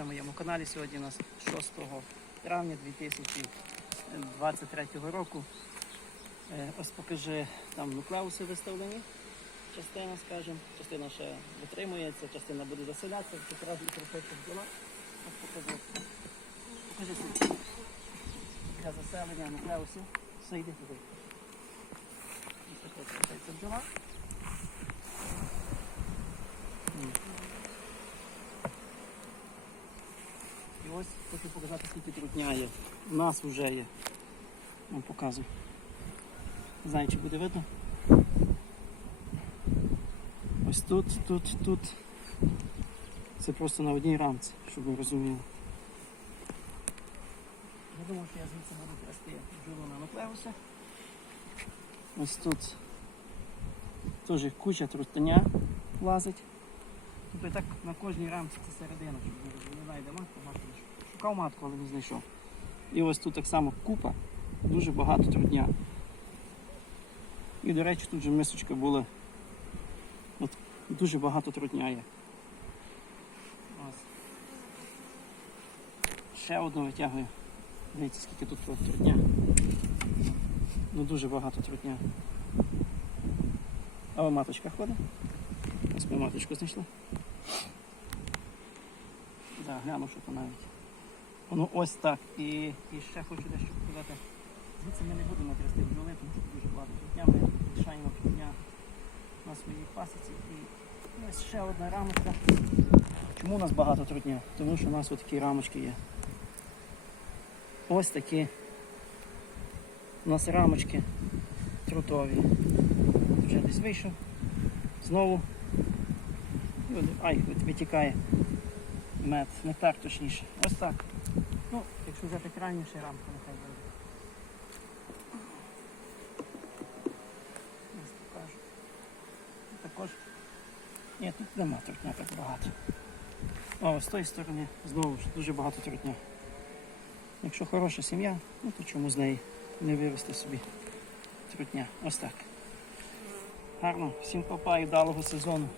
на моєму каналі. Сьогодні у нас 6 травня 2023 року. Е, Ось покажи там нуклеуси виставлені. Частина, скажімо, частина ще витримується, частина буде заселятися, якраз і приходить бджола. Ось покажу. Покажи сюди. Для заселення нуклеусів. Все йди туди. Ось так от рухається бджола. І ось хочу показати, скільки трутня є. У нас вже є. Вам показую. Не знаю, чи буде видно. Ось тут, тут, тут. Це просто на одній рамці, щоб ви розуміли. Я думав, що я звідси буду трясти бджолу на нуклеуса. Ось тут теж куча трутня лазить. Тобто так на кожній рамці це середина, щоб ви розуміли. не знайде матку, матку не шукав. матку, але не знайшов. І ось тут так само купа, дуже багато трудня. І, до речі, тут же мисочка була. От дуже багато трудня є. Ось. Ще одну витягую. Дивіться, скільки тут трудня. Ну дуже багато трудня. А ви маточка ходить? Ось ми маточку знайшли. Да, гляну, що то навіть. Воно ось так. І, і ще хочу дещо показати. Звідси ми не будемо трясти бджоли, тому що дуже багато трутня. Ми лишаємо трутня на своїй пасіці. І ось ще одна рамочка. Чому у нас багато трутня? Тому що у нас такі рамочки є. Ось такі. У нас рамочки трутові. Вже десь вийшов. Знову. Ай, от витікає мед, нектар точніше. Ось так. Ну, якщо взяти крайніше рамку, нехай буде. Ось покажу. Також. Ні, тут нема трутня так багато. А з тої сторони знову ж дуже багато трутня. Якщо хороша сім'я, ну то чому з неї не вивести собі трутня. Ось так. Гарно, всім папа і вдалого сезону.